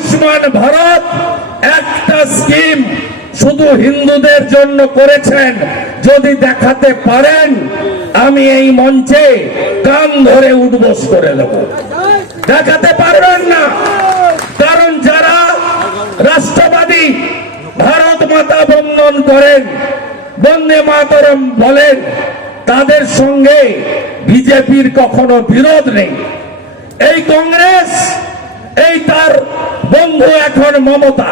আয়ুষ্মান ভারত একটা স্কিম শুধু হিন্দুদের জন্য করেছেন। যদি দেখাতে পারেন, আমি এই মঞ্চে কান ধরে উদ্বোস করে দেব। দেখাতে পারবেন না। কারণ যারা রাষ্ট্রবাদী, ভারত মাতা বন্ধন করেন, বন্দে মাতরম বলেন, তাদের সঙ্গে বিজেপির কখনো বিরোধ নেই। এই কংগ্রেস, এই তার বন্ধু এখন মমতা।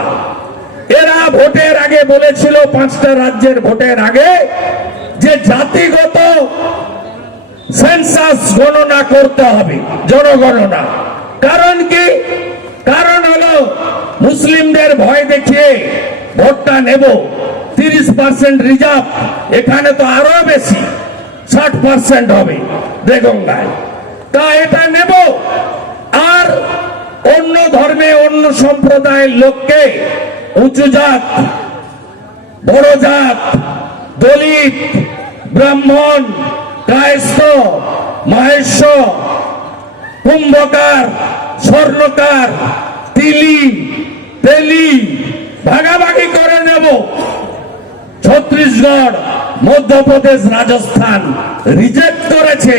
এরা ভোটের আগে বলেছিল পাঁচটা রাজ্যের ভোটের আগে যে জাতিগত সেন্সাস গণনা করতে হবে, জনগণনা। কারণ কি? কারণ হলো মুসলিমদের ভয় দেখিয়ে ভোটটা নেব। তিরিশ পার্সেন্ট রিজার্ভ, এখানে তো আরও বেশি, ষাট পার্সেন্ট হবে দেগঙ্গায় তা এটা নেব। আর অন্য ধর্মে, অন্য সম্প্রদায়ের লোককে উঁচু জাত, বড় জাত, দলিত, ব্রাহ্মণ, কায়স্থ, মাহেশ্ব, কুম্ভকার, স্বর্ণকার, তিলি, তেলি, ভাগাভাগি করে নেব। ছত্তিশগড় মধ্যপ্রদেশ, রাজস্থান রিজেক্ট করেছে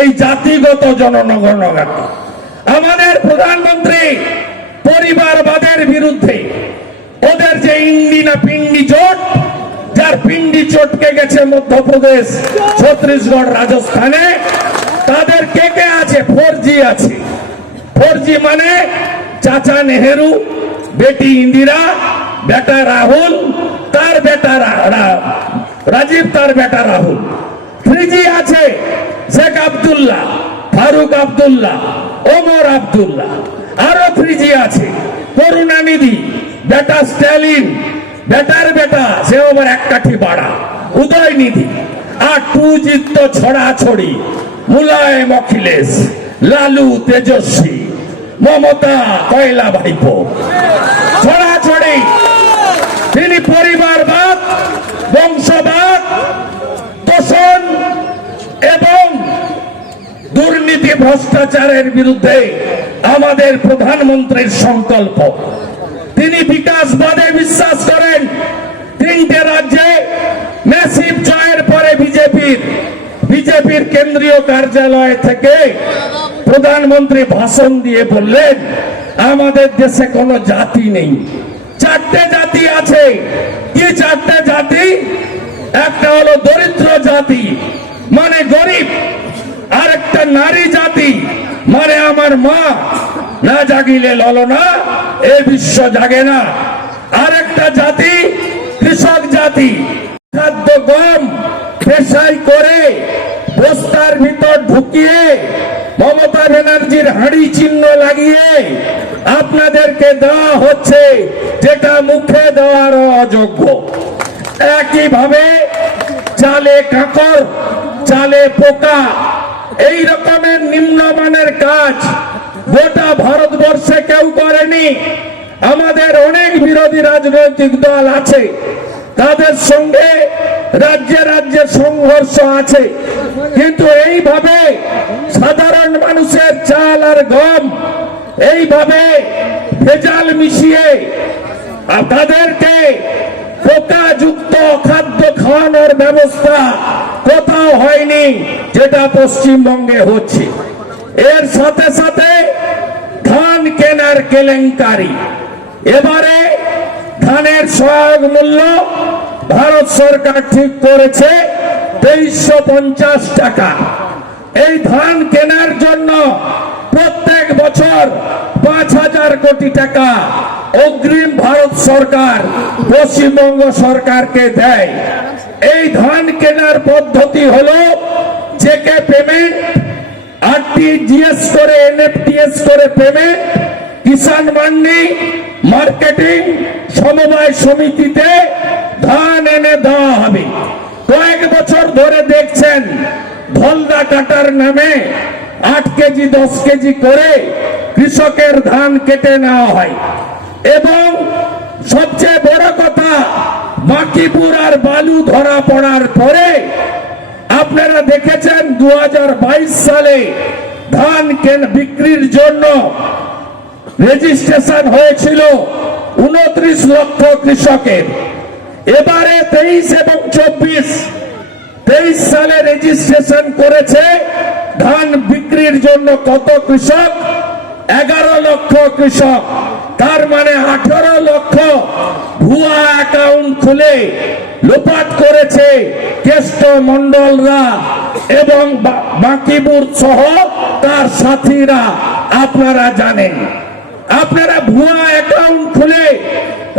এই জাতিগত জনগণনা আমাদের প্রধানমন্ত্রী পরিবারবাদের বিরুদ্ধে ওদের যে ইন্ডি না পিন্ডি চোট, যার পিন্ডি চটকে গেছে মধ্যপ্রদেশ, ছত্তিশগড় রাজস্থানে, তাদের কে কে আছে? ফোর আছে। ফোর মানে চাচা নেহেরু, বেটি ইন্দিরা, বেটা রাহুল, তার বেটা রাজীব, তার বেটা রাহুল। থ্রি আছে, শেখ আব্দুল্লাহ, ফারুক আব্দুল্লাহ। ওমর আব্দুল্লাহ। আরও থ্রি জি আছে করুণানিধি বেটা স্ট্যালিন, বেটার বেটা, সে আবার এক কাঠি বাড়া। উদয় নিধি, আর টু জিত ছড়া ছড়ি মুলায়ম অখিলেশ লালু তেজস্বী, মমতা কয়লা ভাইপো। ছড়াছড়ি, তিনি পরিবারবাদ ভ্রষ্টাচারের বিরুদ্ধে আমাদের প্রধানমন্ত্রীর সংকল্প। তিনি বিকাশবাদে বিশ্বাস করেন, তিনটে রাজ্যে ম্যাসিভ জয়ের পরে বিজেপির বিজেপির কেন্দ্রীয় কার্যালয় থেকে প্রধানমন্ত্রী ভাষণ দিয়ে বললেন, আমাদের দেশে কোনো জাতি নেই। চারটে জাতি আছে। কি চারটে জাতি? একটা হলো দরিদ্র জাতি মানে গরিব। নারী জাতি মানে আমার মা, না জাগিলে ললনা, এ বিশ্ব জাগে না। আর একটা জাতি, কৃষক জাতি, খাদ্য গম পেশাই করে বস্তার ভিতর ঢুকিয়ে মমতা ব্যানার্জির হাঁড়ি চিহ্ন লাগিয়ে আপনাদেরকে দেওয়া হচ্ছে, যেটা মুখে দেওয়ার অযোগ্য। একইভাবে চালে কাকর, চালে পোকা এই রকমের নিম্নমানের কাজ গোটা ভারতবর্ষে কেউ করেনি। আমাদের অনেক বিরোধী রাজনৈতিক দল আছে। তাদের সঙ্গে রাজ্যে রাজ্যে সংঘর্ষ আছে। কিন্তু এইভাবে সাধারণ মানুষের চাল আর গম এইভাবে ভেজাল মিশিয়ে তাদেরকে পোকাযুক্ত খাদ্য খাওয়ানোর ব্যবস্থা কোথাও হয়নি, যেটা পশ্চিমবঙ্গে হচ্ছে। এর সাথে সাথে ধান কেনার কেলেঙ্কারি। এবারে ধানের সহায়ক মূল্য ভারত সরকার ঠিক করেছে তেইশশো পঞ্চাশ টাকা। এই ধান কেনার জন্য প্রত্যেক বছর পাঁচ হাজার কোটি টাকা অগ্রিম ভারত সরকার পশ্চিমবঙ্গ সরকারকে দেয়। এই ধান কেনার পদ্ধতি হলো চেকে পেমেন্ট আরটিজিএস করে এনএফটিএস করে পেমেন্ট কিষাণ মান্ডি, মার্কেটিং, সমবায় সমিতিতে ধান এনে দেওয়া হবে। কয়েক বছর ধরে দেখছেন, ধলদা কাটার নামে আট কেজি, দশ কেজি করে কৃষকের ধান কেটে নেওয়া হয়। এবং সবচেয়ে বড় কথা বাকিপুর আর বালু ধরা পড়ার পরে আপনারা দেখেছেন দুহাজার বাইশ সালে ধান কেন বিক্রির জন্য রেজিস্ট্রেশন হয়েছিল উনত্রিশ লক্ষ কৃষকের। এবারে তেইশ এবং চব্বিশ, তেইশ সালে রেজিস্ট্রেশন করেছে ধান বিক্রির জন্য কত কৃষক? এগারো লক্ষ কৃষক। তার মানে আঠারো লক্ষ ভুয়া অ্যাকাউন্ট খুলে লোপাট করেছে কেষ্ট মন্ডলরা এবং বাকিবুর সহ তার সাথীরা। আপনারা জানেন, আপনারা ভুয়া অ্যাকাউন্ট খুলে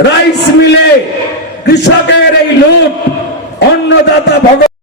রাইস মিলে কৃষকের এই লুট, অন্নদাতা ভগবান